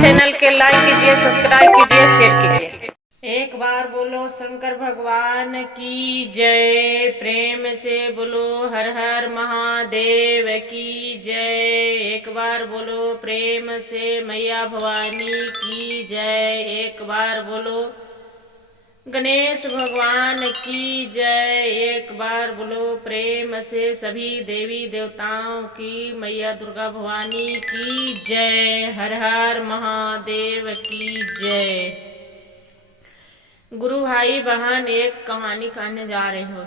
Channel के like कीजिए, subscribe कीजिए, शेयर कीजिए। एक बार बोलो शंकर भगवान की जय। प्रेम से बोलो हर हर महादेव की जय। एक बार बोलो प्रेम से मैया भवानी की जय। एक बार बोलो गणेश भगवान की जय। एक बार बोलो प्रेम से सभी देवी देवताओं की, मैया दुर्गा भवानी की जय। हर हर महादेव की जय। गुरु भाई बहन, एक कहानी कहने जा रहे हो।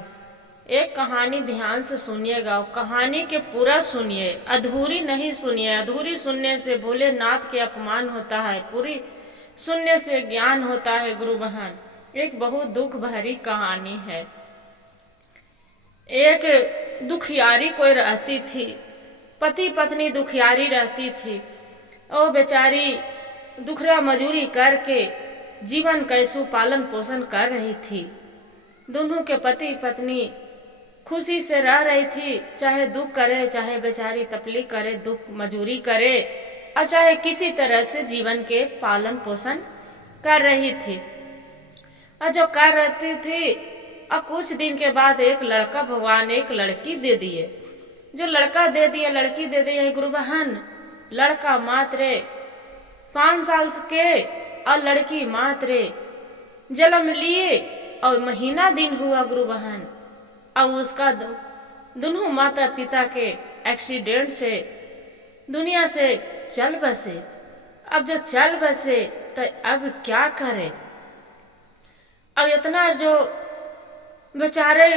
एक कहानी ध्यान से सुनिएगा, कहानी के पूरा सुनिए, अधूरी नहीं सुनिए। अधूरी सुनने से भोलेनाथ के अपमान होता है, पूरी सुनने से ज्ञान होता है। गुरु बहन, एक बहुत दुख भरी कहानी है। एक दुखियारी कोई रहती थी, पति पत्नी दुखियारी रहती थी। वो बेचारी दुखरा मजूरी करके जीवन कैसु पालन पोषण कर रही थी। दोनों के पति पत्नी खुशी से रह रही थी, चाहे दुख करे, चाहे बेचारी तपली करे, दुख मजूरी करे, और चाहे किसी तरह से जीवन के पालन पोषण कर रही थी। और जो कर रही थी, और कुछ दिन के बाद एक लड़का, भगवान एक लड़की दे दिए। जो लड़का दे दिए, लड़की दे दिए गुरु बहन। लड़का मात्र 5 साल के और लड़की मात्र जन्म लिए और महीना दिन हुआ गुरु बहन। और उसका दोनों माता पिता के एक्सीडेंट से दुनिया से चल बसे। अब जो चल बसे तो अब क्या करे। अब इतना जो बेचारे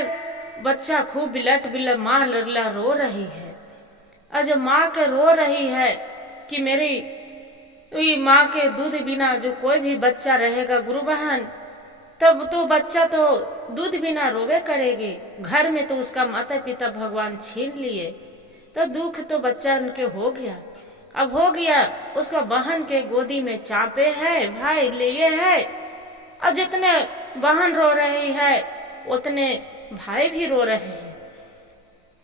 बच्चा खूब बिलट बिलट माँ लड़ला रो रही है। और जो माँ के रो रही है कि मेरी माँ के दूध बिना जो कोई भी बच्चा रहेगा गुरु बहन, तब तो बच्चा तो दूध बिना रोवे करेगी। घर में तो उसका माता पिता भगवान छीन लिए, तो दुख तो बच्चा उनके हो गया। अब हो गया, उसका बहन के गोदी में चापे है, भाई लिए है। और जितने बहन रो रही है उतने भाई भी रो रहे हैं।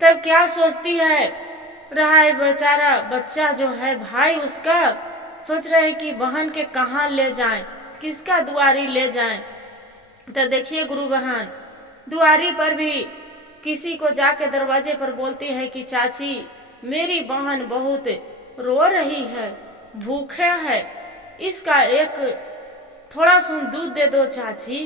तब क्या सोचती है, रहा है बेचारा बच्चा जो है भाई उसका, सोच रहे हैं कि बहन के कहाँ ले जाएं, किसका दुआरी ले जाएं। तो देखिए गुरु बहन, दुआरी पर भी किसी को जाके दरवाजे पर बोलती है कि चाची मेरी बहन बहुत रो रही है, भूखे है, इसका एक थोड़ा सुन दूध दे दो चाची,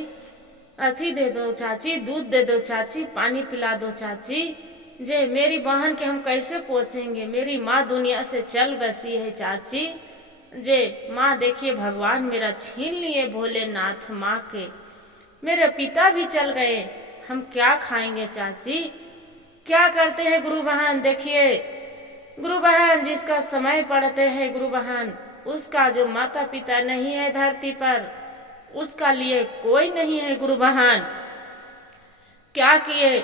अथी दे दो चाची, दूध दे दो चाची, पानी पिला दो चाची। जे मेरी बहन के हम कैसे पोसेंगे, मेरी माँ दुनिया से चल बसी है चाची। जे माँ देखिए भगवान मेरा छीन लिए भोलेनाथ माँ के, मेरे पिता भी चल गए, हम क्या खाएंगे चाची। क्या करते हैं गुरु बहन, देखिए गुरु बहन, जिसका समय पड़ते हैं गुरु बहन, उसका जो माता पिता नहीं है धरती पर, उसका लिए कोई नहीं है गुरु बहन। क्या किए,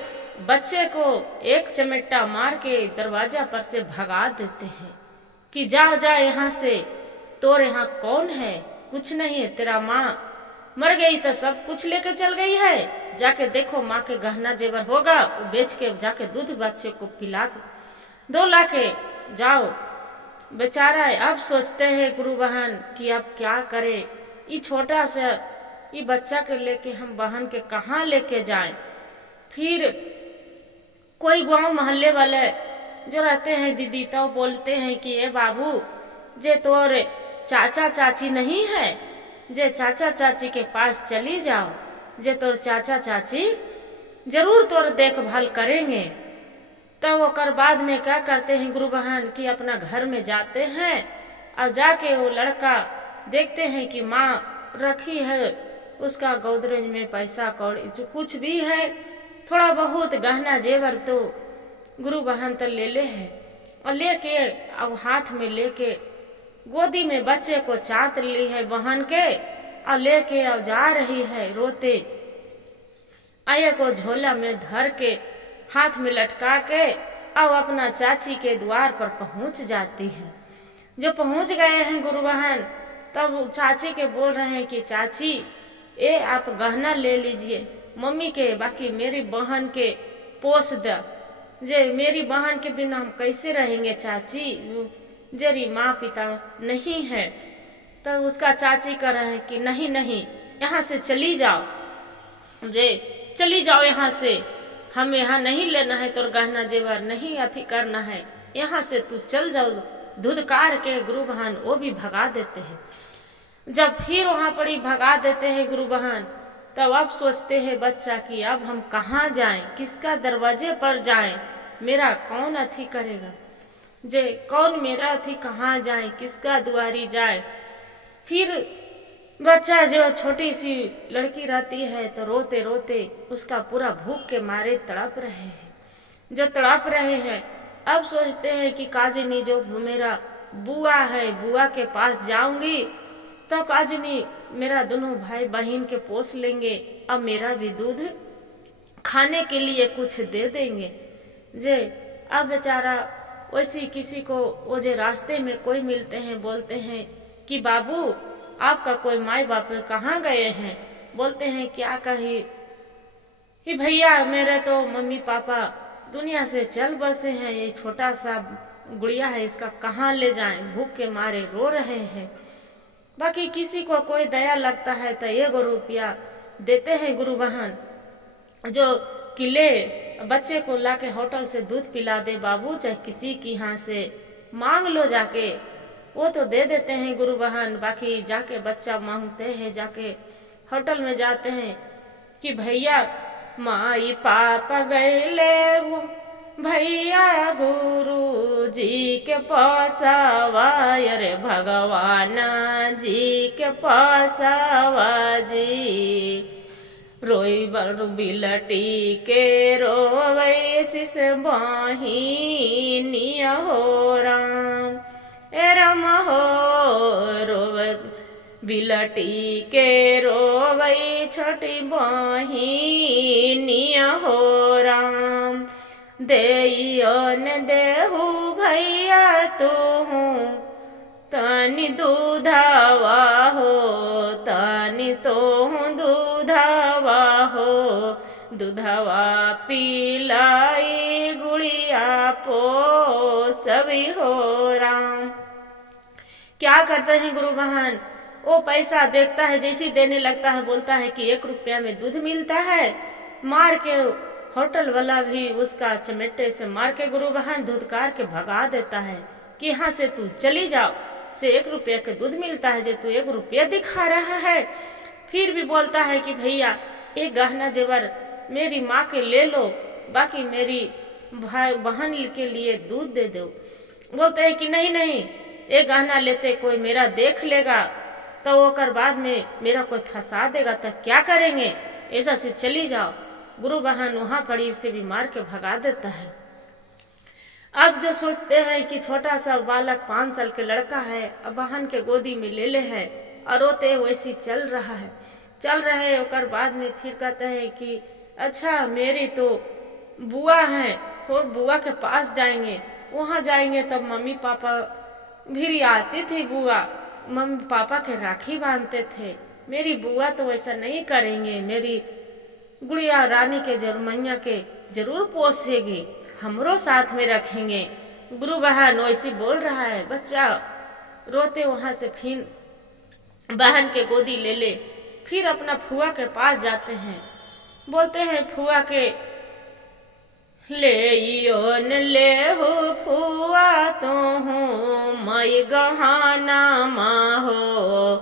बच्चे को एक चमेटा मार के दरवाजा पर से भगा देते हैं कि जा जा यहाँ से, तोर यहाँ कौन है, कुछ नहीं है, तेरा माँ मर गई तो सब कुछ लेके चल गई है, जाके देखो माँ के गहना जेवर होगा वो बेच के जाके दूध बच्चे को पिला दो लाके जाओ। बेचारा अब सोचते हैं गुरु बहन कि अब क्या करे, ये छोटा सा ये बच्चा के लेके हम बहन के कहाँ लेके जाएं। फिर कोई गांव मोहल्ले वाले जो रहते हैं दीदी, तो बोलते हैं कि ए बाबू, जे तोर चाचा चाची नहीं है, जे चाचा चाची के पास चली जाओ, जे तोर चाचा चाची जरूर तोर देखभाल करेंगे। तो वो कर बाद में क्या करते हैं गुरु बहन कि अपना घर में जाते हैं और जाके वो लड़का देखते हैं कि माँ रखी है, उसका गोदरेज में पैसा कौड़ी जो कुछ भी है, थोड़ा बहुत गहना जेवर तो गुरु बहन तो ले ले है, और लेके अब हाथ में लेके गोदी में बच्चे को चाट ली है बहन के, और लेके अब जा रही है रोते, आये को झोला में धर के हाथ में लटका के अब अपना चाची के द्वार पर पहुंच जाती है। जो पहुंच गए हैं गुरु बहन, तब चाची के बोल रहे हैं कि चाची ए आप गहना ले लीजिए मम्मी के, बाकी मेरी बहन के पोस द, जे मेरी बहन के बिना हम कैसे रहेंगे चाची, जेरी माँ पिता नहीं है। तो उसका चाची कह रहे हैं कि नहीं नहीं, यहाँ से चली जाओ, जे चली जाओ यहाँ से, हम यहाँ नहीं लेना है, तो गहना जेवर नहीं अथी करना है, यहाँ से तू चल जाओ। धुधकार के गुरु बहन वो भी भगा देते हैं। जब फिर वहां पर ही भगा देते हैं गुरु बहन, तब अब सोचते हैं बच्चा कि अब हम कहाँ जाएं, किसका दरवाजे पर जाएं, मेरा कौन अथी करेगा, जे कौन मेरा अथी कहाँ जाए, किसका दुआरी जाए। फिर बच्चा जो छोटी सी लड़की रहती है तो रोते रोते उसका पूरा भूख के मारे तड़प रहे हैं। जो तड़प रहे हैं अब सोचते हैं कि काजिनी जो मेरा बुआ है, बुआ के पास जाऊंगी तो काजिनी मेरा दोनों भाई बहन के पोस लेंगे, अब मेरा भी दूध खाने के लिए कुछ दे देंगे। जे अब बेचारा वैसी किसी को वो जे रास्ते में कोई मिलते हैं बोलते हैं कि बाबू आपका कोई माई बाप कहाँ गए हैं। बोलते हैं क्या कही कि भैया मेरे तो मम्मी पापा दुनिया से चल बसे हैं, ये छोटा सा गुड़िया है इसका कहाँ ले जाएं, भूख के मारे रो रहे हैं। बाकी किसी को कोई दया लगता है तो 1 रुपया देते हैं गुरु बहन, जो किले बच्चे को लाके होटल से दूध पिला दे बाबू, चाहे किसी की यहाँ से मांग लो जाके, वो तो दे देते हैं गुरु बहन। बाकी जाके बच्चा मांगते हैं, जाके होटल में जाते हैं कि भैया माई पापा गए भैया गुरु जी के पासवा, अरे भगवान जी के पासवा जी। रोई बरु बिलटी के रोवे सिस बाहिनिया हो राम, ए राम हो रोव बिलटी के रोवे छोटी बाहिनिया हो राम। देइयो न देहु भैया तू तनि दूधावा हो, तनि तो दूधावा हो, दूधवा पिलाई गुड़िया पो सभी हो राम। क्या करते हैं गुरु बहन, वो पैसा देखता है, जैसे देने लगता है बोलता है कि 1 रुपया में दूध मिलता है। मार के होटल वाला भी उसका चमेटे से मार के गुरु बहन धुधकार के भगा देता है कि यहाँ से तू चली जाओ, से 1 रुपया के दूध मिलता है, जो तू 1 रुपया दिखा रहा है। फिर भी बोलता है कि भैया एक गहना जेवर मेरी माँ के ले लो, बाकी मेरी भाई बहन के लिए दूध दे दो। बोलते हैं कि नहीं नहीं, एक गहना लेते कोई मेरा देख लेगा तो ओकर बाद में मेरा कोई फंसा देगा तो क्या करेंगे, ऐसा से चली जाओ। गुरु बहन वहां पड़ी से भी मार के भगा देता है। अब जो सोचते हैं कि छोटा सा बालक 5 साल के लड़का है, अब बहन के गोदी में ले है और रोते वैसी चल रहा है, चल रहे ओकर बाद में फिर कहते हैं कि अच्छा मेरी तो बुआ है, वो बुआ के पास जाएंगे, वहां जाएंगे तब मम्मी पापा भी आती थी, बुआ मम्मी पापा के राखी बांधते थे, मेरी बुआ तो वैसा नहीं करेंगे, मेरी गुड़िया रानी के मैया के जरूर पोसेगी, हमरो साथ में रखेंगे। गुरु बहन वैसे बोल रहा है, बच्चा रोते वहां से फिर बहन के गोदी ले फिर अपना फुआ के पास जाते हैं। बोलते हैं फुआ के ले हो फुआ तो हूँ मई गहाना माँ हो,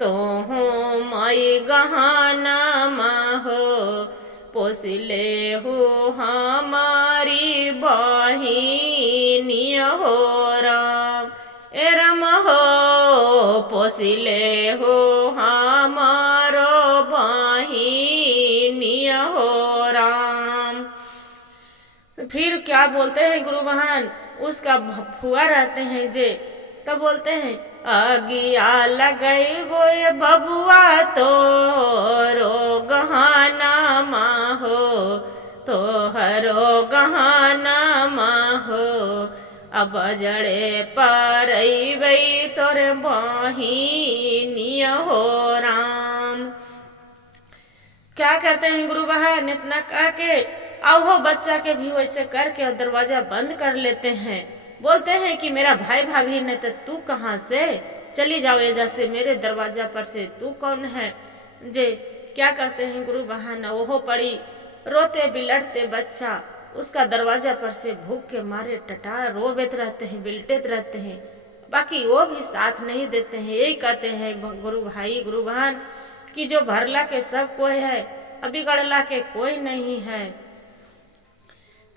तो हूँ मई गहाना माँ हो, पोसले हो हमारी बहिनिया हो राम, ए राम हो पोसले हो हमारो बहिनिया हो राम। फिर क्या बोलते हैं गुरु बहन, उसका फुआ रहते हैं जे, तब बोलते हैं अगिया लगई बोए बबुआ तो रो गहाना माँ हो, तो हरो गहाना माँ हो, अब जड़े पर तोरे बहिनिया हो राम। क्या करते हैं गुरु बहन, इतना कह के अब हो बच्चा के भी वैसे करके और दरवाजा बंद कर लेते हैं। बोलते हैं कि मेरा भाई भाभी ने तो तू कहाँ से, चली जाओ एजा से, मेरे दरवाजा पर से, तू कौन है। जे क्या करते हैं गुरु बहन, ओहो पड़ी रोते बिलटते बच्चा उसका दरवाजा पर से भूख के मारे टटा रोबेत रहते हैं, बिलटेत रहते हैं। बाकी वो भी साथ नहीं देते हैं। यही कहते हैं गुरु भाई गुरु बहन कि जो भरला के सब कोई है, अभी गड़ला के कोई नहीं है।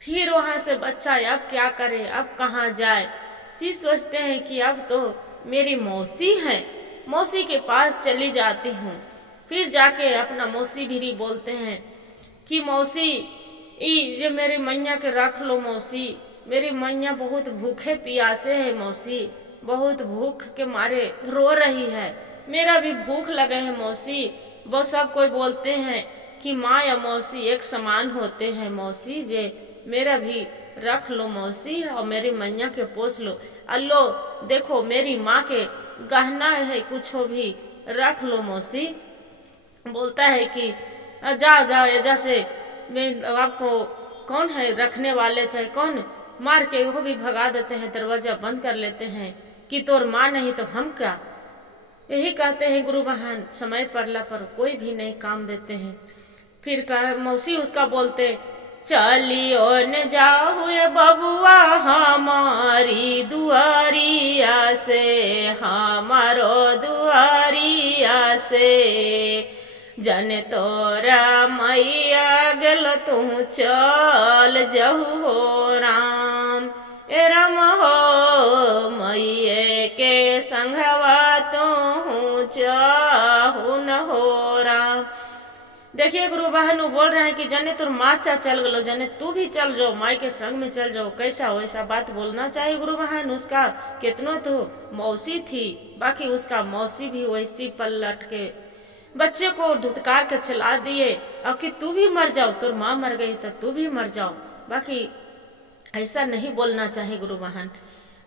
फिर वहां से बच्चा अब क्या करे, अब कहाँ जाए। फिर सोचते हैं कि अब तो मेरी मौसी है, मौसी के पास चली जाती हूँ। फिर जाके अपना मौसी भी बोलते हैं कि मौसी ये मेरी मैया के रख लो मौसी, मेरी मैया बहुत भूखे प्यासे है मौसी, बहुत भूख के मारे रो रही है, मेरा भी भूख लगे है मौसी। वो सब कोई बोलते हैं कि माँ या मौसी एक समान होते हैं मौसी, जे मेरा भी रख लो मौसी और मेरी मैया के पोस लो। अल्लो देखो मेरी माँ के गहना है, कुछ भी रख लो मौसी। बोलता है कि जाओ जाओ एजा से, मैं आपको कौन है रखने वाले, चाहे कौन, मार के वो भी भगा देते हैं, दरवाजा बंद कर लेते हैं कि तोर माँ नहीं तो हम क्या। यही कहते हैं गुरु बहन, समय पड़ला पर कोई भी नहीं काम देते हैं। फिर मौसी उसका बोलते, चलियो न जाओ बबुआ हमारी दुआरिया से, हमारो दुआरिया से, जन तोरा मैया गेल तू चल जहु हो राम, ए राम हो मैये के संघवा तू चाहू न हो राम। देखिए गुरु बहन बोल रहे हैं कि जने तुर माता चल गलो, जने तू भी चल जाओ, माई के संग में चल जाओ। कैसा वैसा बात बोलना चाहिए गुरु बहन। उसका कितनो तो मौसी थी, बाकी उसका मौसी भी वैसी पलट के बच्चे को धुतकार के चला दिए और कि तू भी मर जाओ, तुर माँ मर गई तो तू भी मर जाओ। बाकी ऐसा नहीं बोलना चाहिए गुरु बहन।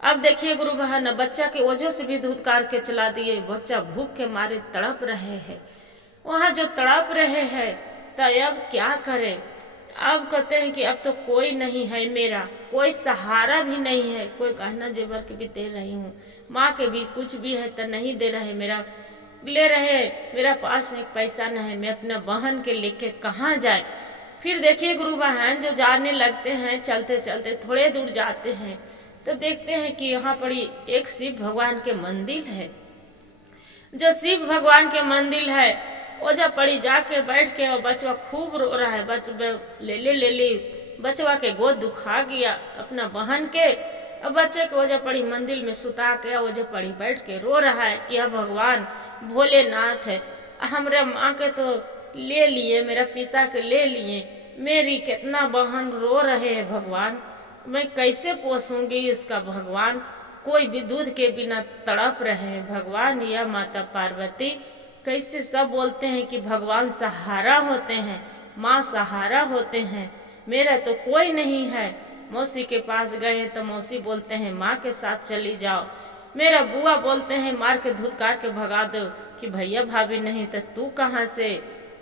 अब देखिए गुरु बहन, बच्चा के वजह से भी धुतकार के चला दिए। बच्चा भूख के मारे तड़प रहे हैं, वहां जो तड़प रहे हैं, तो अब क्या करे। अब कहते हैं कि अब तो कोई नहीं है, मेरा कोई सहारा भी नहीं है, कोई गहना जेवर के भी दे रही हूँ, माँ के भी कुछ भी है तो नहीं दे रहे, मेरा ले रहे, मेरा पास में पैसा नहीं है, मैं अपना बहन के लेके कहाँ जाए। फिर देखिए गुरु बहन जो जाने लगते हैं, चलते चलते थोड़े दूर जाते हैं तो देखते हैं कि यहाँ पर एक शिव भगवान के मंदिर है। जो शिव भगवान के मंदिर है ओजा पड़ी जाके बैठ के, और बचवा खूब रो रहा है, ले ले बचवा के गोद दुखा गया अपना बहन के। अब बच्चे को ओजा पड़ी मंदिर में सुता के ओजा पड़ी बैठ के रो रहा है कि अब भगवान भोलेनाथ है, हमारे माँ के तो ले लिए, मेरा पिता के ले लिए, मेरी कितना बहन रो रहे हैं भगवान, मैं कैसे पोसूंगी इसका भगवान। कोई भी दूध के बिना तड़प रहे हैं भगवान। या माता पार्वती कैसे सब बोलते हैं कि भगवान सहारा होते हैं, माँ सहारा होते हैं, मेरा तो कोई नहीं है। मौसी के पास गए तो मौसी बोलते हैं माँ के साथ चली जाओ। मेरा बुआ बोलते हैं मार के धुतकार के भगा दो कि भैया भाभी नहीं तो तू कहाँ से।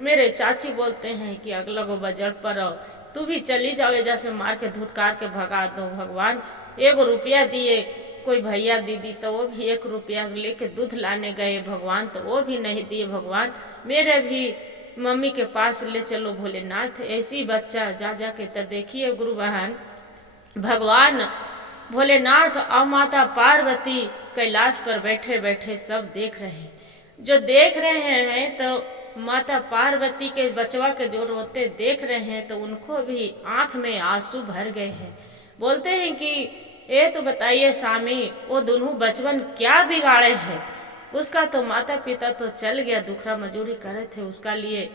मेरे चाची बोलते हैं कि अगला को बजट पर आओ, तू भी चली जाओ, जैसे मार के धुतकार के भगा दो। भगवान 1 रुपया दिए, कोई भैया दीदी तो वो भी 1 रुपया लेके दूध लाने गए भगवान, तो वो भी नहीं दिए भगवान। मेरे भी मम्मी के पास ले चलो भोलेनाथ। ऐसी बच्चा जा जा के तो देखिए गुरु बहन, भगवान भोलेनाथ और माता पार्वती कैलाश पर बैठे बैठे सब देख रहे हैं। जो देख रहे हैं तो माता पार्वती के बचवा के जो रोते देख रहे हैं तो उनको भी आंख में आंसू भर गए हैं। बोलते हैं कि ये तो बताइए स्वामी, वो दोनों बचवन क्या बिगाड़े हैं। उसका तो माता पिता तो चल गया, दुखरा मजूरी करे थे उसका लिए,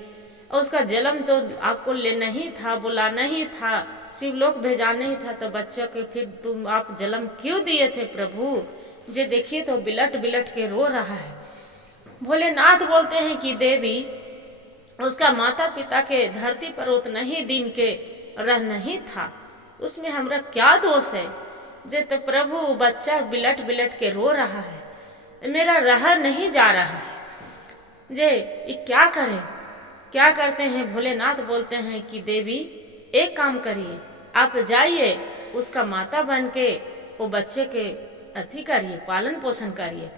और उसका जन्म तो आपको लेना ही था, बुलाना ही था, शिवलोक भेजाना ही था, तो बच्चों के फिर तुम आप जन्म क्यों दिए थे प्रभु। जे देखिए तो बिलट बिलट के रो रहा है। भोलेनाथ बोलते हैं कि देवी, उसका माता पिता के धरती पर उतना ही दिन के रहना ही था, उसमें हमरा क्या दोष है। जे तो प्रभु बच्चा बिलट बिलट के रो रहा है, मेरा रहा नहीं जा रहा है, जे ये क्या करें। क्या करते हैं भोलेनाथ बोलते हैं कि देवी एक काम करिए, आप जाइए उसका माता बन के वो बच्चे के अति करिए, पालन पोषण करिए।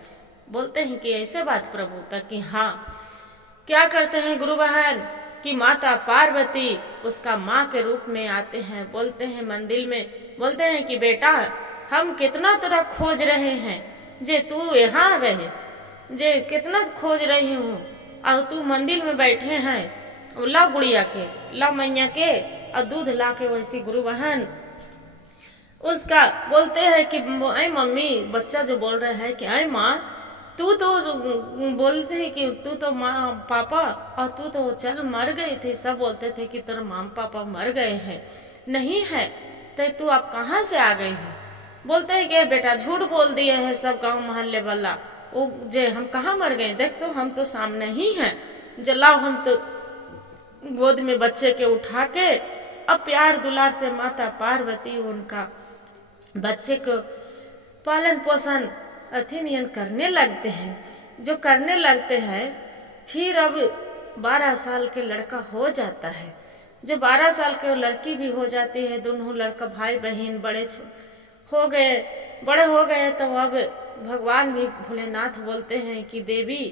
बोलते हैं कि ऐसे बात प्रभु तक कि हाँ, क्या करते हैं गुरु बहन कि माता पार्वती उसका माँ के रूप में आते हैं, बोलते हैं मंदिर में, बोलते हैं कि बेटा हम कितना तेरा खोज रहे हैं, जे तू यहाँ आ गए, जे कितना खोज रही हूँ और तू मंदिर में बैठे हैं, ला गुड़िया के, ला मैया के और दूध ला के। वैसी गुरु बहन उसका बोलते हैं कि अरे मम्मी, बच्चा जो बोल रहा है कि अरे माँ तू तो, बोलते हैं कि तू तो माँ पापा और तू तो चल मर गई थी, सब बोलते थे कि तेरे माँ पापा मर गए हैं, नहीं है तो तू अब कहाँ से आ गई है। बोलते हैं कि बेटा झूठ बोल दिए है सब गांव मोहल्ले वाला, वो जे हम कहाँ मर गए, देख तो हम तो सामने ही हैं, जलाओ। हम तो गोद में बच्चे के उठा के अब प्यार दुलार से माता पार्वती उनका बच्चे को पालन पोषण अथिनियन करने लगते हैं। जो करने लगते हैं फिर अब 12 साल के लड़का हो जाता है, जो 12 साल के लड़की भी हो जाती है। दोनों लड़का भाई बहन बड़े हो गए तो अब भगवान भी भोलेनाथ बोलते हैं कि देवी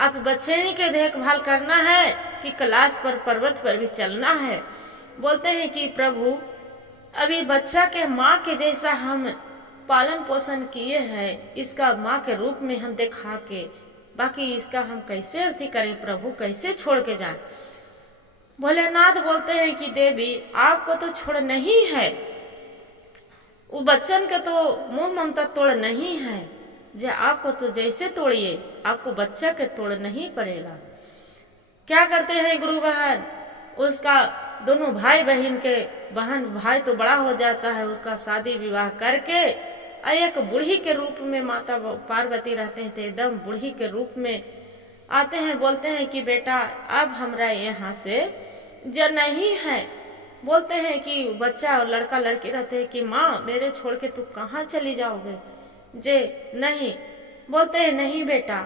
अब बच्चे ही के देखभाल करना है कि कैलाश पर पर्वत पर भी चलना है। बोलते हैं कि प्रभु अभी बच्चा के माँ के जैसा हम पालन पोषण किए हैं, इसका माँ के रूप में हम दिखा के, बाकी इसका हम कैसे अर्थी करें प्रभु, कैसे छोड़ के जाएं। भोलेनाथ बोलते हैं कि देवी आपको तो छोड़ नहीं है, वो बच्चन के तो मोह ममता तोड़ नहीं है, जे आपको तो जैसे तोड़िए आपको बच्चा के तोड़ नहीं पड़ेगा। क्या करते हैं गुरु बहन, उसका दोनों भाई बहन के, बहन भाई तो बड़ा हो जाता है, उसका शादी विवाह करके एक बूढ़ी के रूप में माता पार्वती रहते हैं, तो एकदम बूढ़ी के रूप में आते हैं। बोलते हैं कि बेटा अब हमरा यहाँ से जो नहीं है, बोलते हैं कि बच्चा और लड़का लड़की रहते हैं कि माँ मेरे छोड़ के तू कहाँ चली जाओगे, जे नहीं। बोलते हैं नहीं बेटा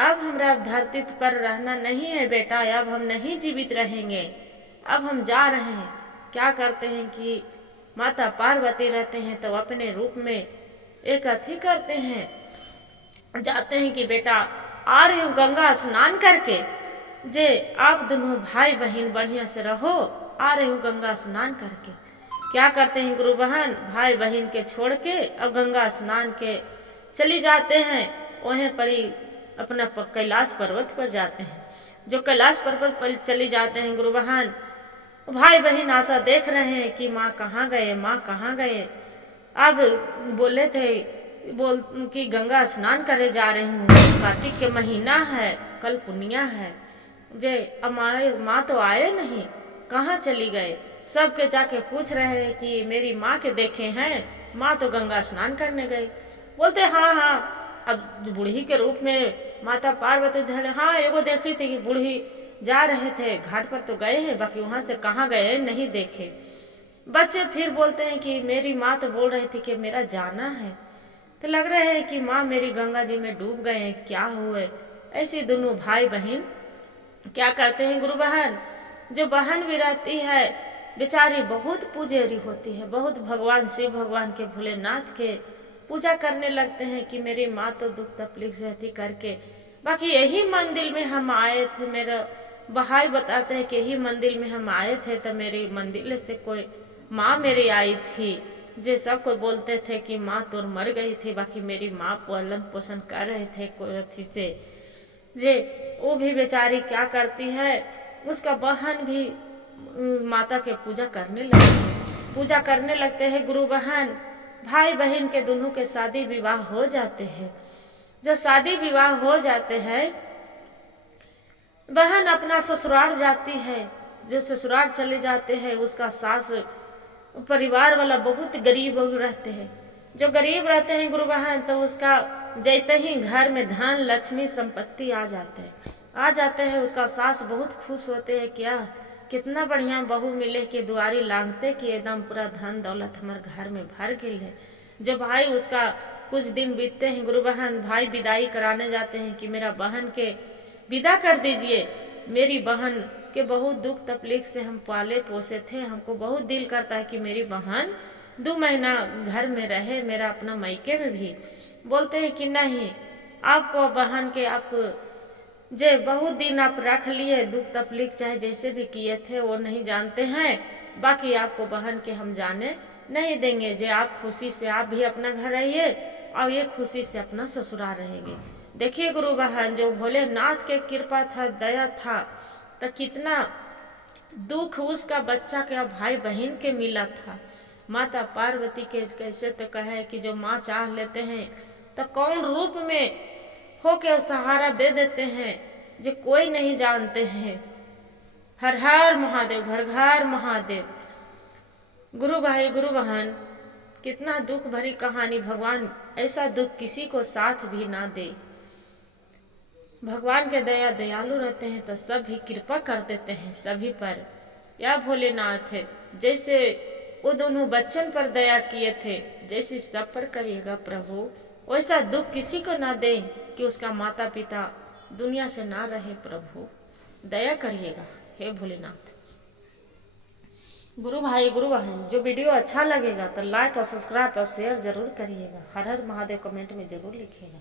अब हमरा धरती पर रहना नहीं है बेटा, अब हम नहीं जीवित रहेंगे, अब हम जा रहे हैं। क्या करते हैं कि माता पार्वती रहते हैं तो अपने रूप में एक अथी करते हैं, जाते हैं कि बेटा आ रही हूँ गंगा स्नान करके, जे आप दोनों भाई बहन बढ़िया से रहो, आ रही हूँ गंगा स्नान करके। क्या करते हैं गुरु बहन, भाई बहन के छोड़ के अब गंगा स्नान के चली जाते हैं, वहीं पर ही अपना कैलाश पर्वत पर जाते हैं। जो कैलाश पर्वत पर चली जाते हैं गुरु बहन, भाई बहन आशा देख रहे हैं कि माँ कहाँ गए, माँ कहाँ गए। अब बोले थे कि गंगा स्नान करे जा रही हूँ, कार्तिक के महीना है, कल पुनिया है, जे हमारे माँ तो आए नहीं, कहाँ चली गए। सबके जाके पूछ रहे हैं कि मेरी माँ के देखे हैं, माँ तो गंगा स्नान करने गई। बोलते हाँ हाँ, अब बूढ़ी के रूप में माता पार्वती हाँ एगो देखी थी कि बूढ़ी जा रहे थे, घाट पर तो गए हैं, बाकी वहां से कहाँ गए नहीं देखे। बच्चे फिर बोलते हैं कि मेरी माँ तो बोल रही थी कि मेरा जाना है, तो लग रहा है कि माँ मेरी गंगा जी में डूब गए हैं, क्या हुए। ऐसे दोनों भाई बहन क्या करते हैं गुरु बहन, जो बहन भी रहती है बेचारी बहुत पुजेरी होती है, बहुत भगवान शिव भगवान के भोलेनाथ के पूजा करने लगते हैं कि मेरी माँ तो दुख तकलीफ सहती करके। बाकी यही मंदिर में हम आए थे, मेरा भाई बताते हैं कि यही मंदिर में हम आए थे तो मेरी मंदिर से कोई माँ मेरी आई थी, जे सब कोई बोलते थे कि माँ तो मर गई थी, बाकी मेरी माँ पालन पोषण कर रहे थे कोई अथी से। जे वो भी बेचारी क्या करती है, उसका बहन भी माता के पूजा करने लगते हैं गुरु बहन। भाई बहन के दोनों के शादी विवाह हो जाते हैं। जो शादी विवाह हो जाते हैं, बहन अपना ससुराल जाती है, जो ससुराल चले जाते हैं उसका सास परिवार वाला बहुत गरीब रहते हैं। जो गरीब रहते हैं गुरु बहन, तो उसका जैते ही घर में धन लक्ष्मी संपत्ति आ जाते हैं। उसका सास बहुत खुश होते हैं, क्या कितना बढ़िया बहू मिले के दुआरी लांगते कि एकदम पूरा धन दौलत हमारे घर में भर गई है। जो भाई उसका कुछ दिन बीतते हैं गुरु बहन, भाई विदाई कराने जाते हैं कि मेरा बहन के विदा कर दीजिए, मेरी बहन के बहुत दुख तकलीफ से हम पाले पोसे थे, हमको बहुत दिल करता है कि मेरी बहन 2 महीना घर में रहे, मेरा अपना मायके में भी। बोलते हैं कि नहीं, आपको बहन के आप जे बहुत दिन आप रख लिए, दुख तकलीफ चाहे जैसे भी किए थे वो नहीं जानते हैं, बाकी आपको बहन के हम जाने नहीं देंगे। जे आप खुशी से आप भी अपना घर रहिए और ये खुशी से अपना ससुराल रहेंगे। देखिए गुरु बहन, जो भोलेनाथ के कृपा था, दया था, तो कितना दुख उसका बच्चा के भाई बहन के मिला था। माता पार्वती के कैसे तो कहे कि जो माँ चाह लेते हैं तो कौन रूप में होके सहारा दे देते हैं, जो कोई नहीं जानते हैं। हर हर महादेव, घर घर महादेव। गुरु भाई गुरु बहन, कितना दुख भरी कहानी। भगवान ऐसा दुख किसी को साथ भी ना दे। भगवान के दया दयालु रहते हैं तो सब भी कृपा कर देते हैं सभी पर। या भोलेनाथ जैसे वो दोनों बच्चन पर दया किए थे, जैसे सब पर करिएगा प्रभु, वैसा दुख किसी को ना दे कि उसका माता पिता दुनिया से ना रहे। प्रभु दया करिएगा हे भोलेनाथ। गुरु भाई गुरु बहन, जो वीडियो अच्छा लगेगा तो लाइक और सब्सक्राइब और शेयर जरूर करिएगा। हर हर महादेव कमेंट में जरूर लिखिएगा।